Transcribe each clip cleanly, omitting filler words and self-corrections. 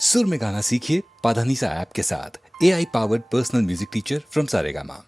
सुर में गाना सीखिए पाधानीसा ऐप के साथ। AI powered personal music teacher from Saregama.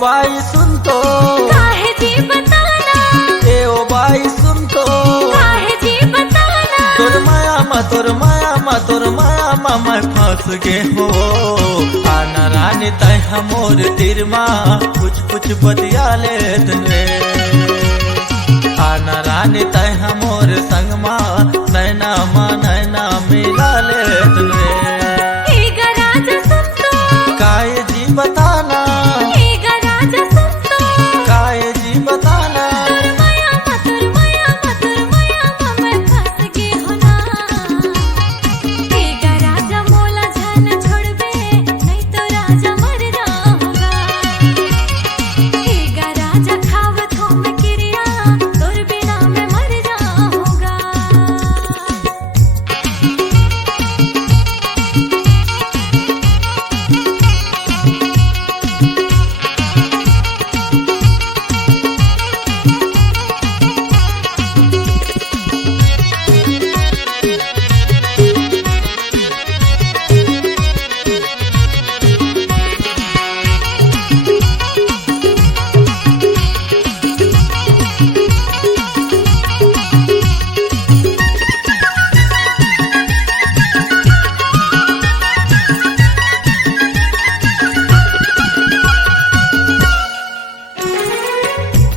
भाई सुन तो काहे जी बताना, ए ओ भाई सुन तो काहे जी बताना, तोर माया मा मैं फंस गे हो। आना रानी तय हमोर तीर माँ कुछ बतिया ले रे। आना रानी तय हमोर संग माँ नैना मिला ले रे। हे गराज सुन तो, काहे जी बताना, हे गराज सुन तो, काहे जी बताना, तोर माया मा मैं फंस गे हो ना। हे गराज मोला जान छोड़बे, नहीं तो राजा मर जाऊंगा। हे गराज खावत हो मैं क्रिया, तोर बिना मैं मर जाऊंगा।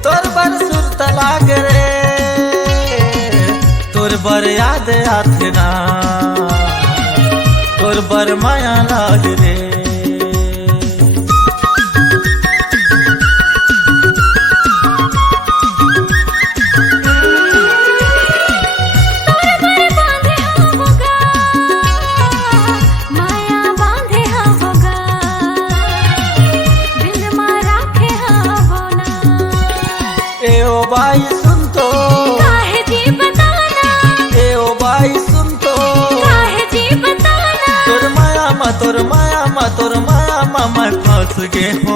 तोर बर सुरत लाग रे, तोर बर याद आथे ना, तोर बर माया लाग रे। माया बांधे होगा, दिल मारा के होना। ए ओ भाई सुन तो, काहे जी बताना, ए ओ भाई सुन तो, काहे जी बताना, तोर माया मा मैं फंस गे हो।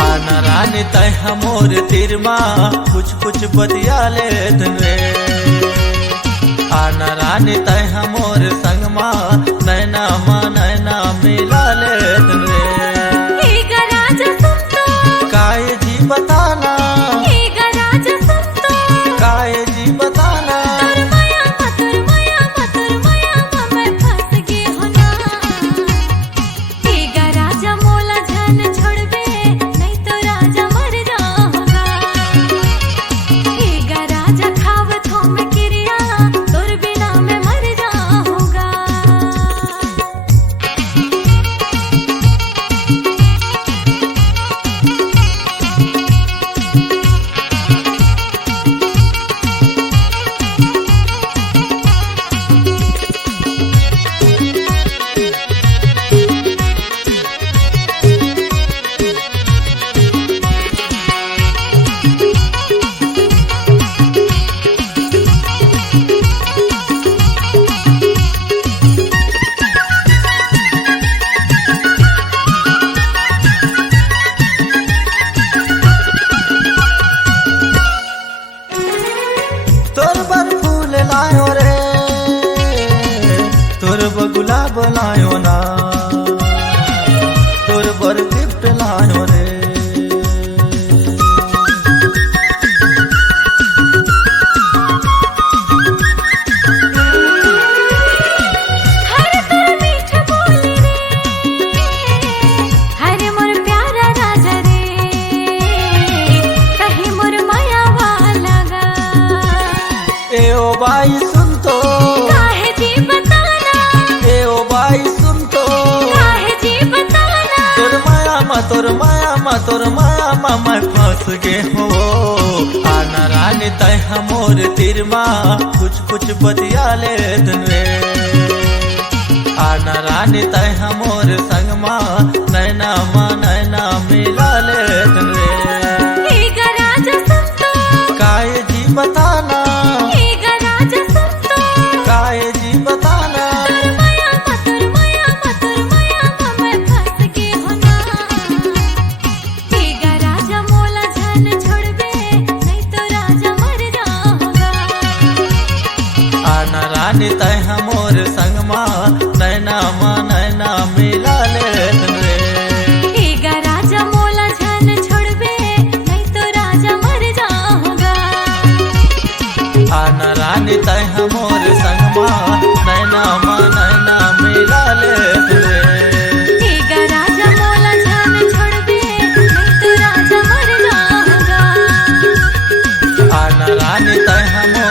आना रानी तय हमोर तीर माँ कुछ बतिया ले रे। आना रानी तय हमोर संग माँ नैना मिला ले रे। हे गराज सुन तो, काहे जी बताना, हे गराज सुन तो, काहे जी बताना, तोर माया मा मैं फंस गे हो ना। हे गराज मोला जान छोड़बे, नहीं तो राजा मर जाऊंगा। हे गराज खावत हो मैं क्रिया, तोर बिना मैं मर जाऊंगा। तोर बर फूल लायो रे, तोर बर गुलाब लायो ना, तोर बर गिफ्ट लायो रे। हमोर तिरमा कुछ कुछ बतिया ले रे आना रानी तय हमोर संगमा नैना मा नैना मिला ले रे हे गराज सुन तो काय जी बताना हे गराज सुन तो काय जी बताना तुर माया मैं फंस के होना हे गराज मोला जान छोड़बे नहीं तो राजा मर जाऊंगा आना रानी तय हमोर संगमा नैना मा नैना मिला ले रे हे गराज मोला जान छोड़बे नहीं तो राजा मर जाऊंगा आना रानी तय हमोर संगमा नैना मा नैना मिला ले रे हे गराज मोला जान छोड़बे नहीं तो राजा मर जाऊंगा आना रानी तय हमोर